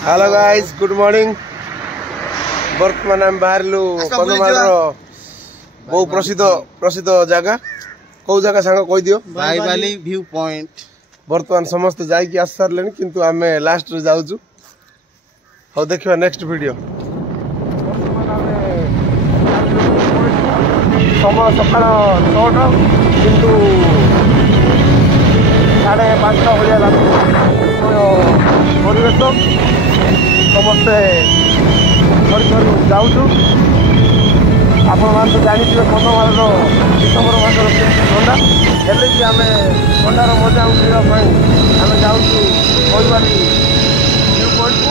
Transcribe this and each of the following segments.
Hello guys, good morning. बर्तमान आम बाहर कंधमाल बहु प्रसिद्ध जगह कौ जगह सांग कही दियो बाईवाली व्यू पॉइंट। बर्तमान समस्त जाइए आस सारे किंतु आम लास्ट रे जाऊँ। हाँ देखा नेक्स्ट वीडियो। समय सका 6टा किंतु 5:30 भाया परिवेश समस्ते जाऊँ। आपण तो जाथे कंधमाल डिसेम्बर मसर ठंडा हेल्ले भी आम ठंडार मजा उठाई आम जाऊँ बाईवाली व्यू पॉइंट को।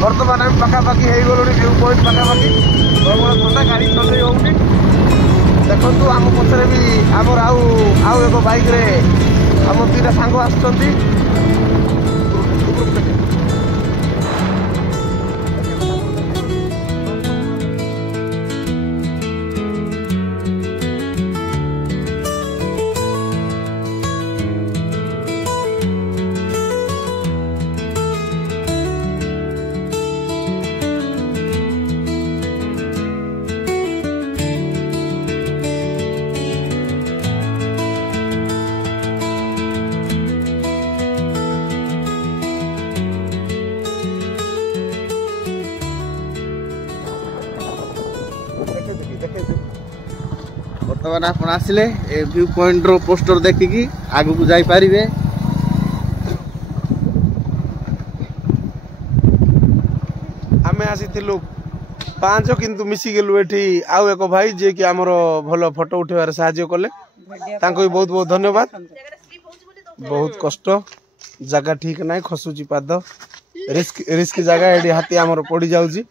बर्तमान आम पखापाखि हो गलु व्यू पॉइंट पखापाखि प्रबल ठंडा गाड़ी चल होनी। देखु आम पचर भी आमर आउ एक बाइक रे आम 2टा सांग आसुच्चंती। बर्तमान आप आसिले व्यू पॉइंट रो पोस्टर देखिकी आगु को जाई पारिबे। आमे आसीथिलु 5 किंतु मिसी गेलु एठी आउ एक भाई जे कि हमरो भलो फोटो उठेबार सहाय्य कले तांको भी बहुत बहुत धन्यवाद। बहुत कष्ट जगह ठीक नाही, खसुची पाद रिस्क जगह एडी हाथी हमरो पड़ी जाउची।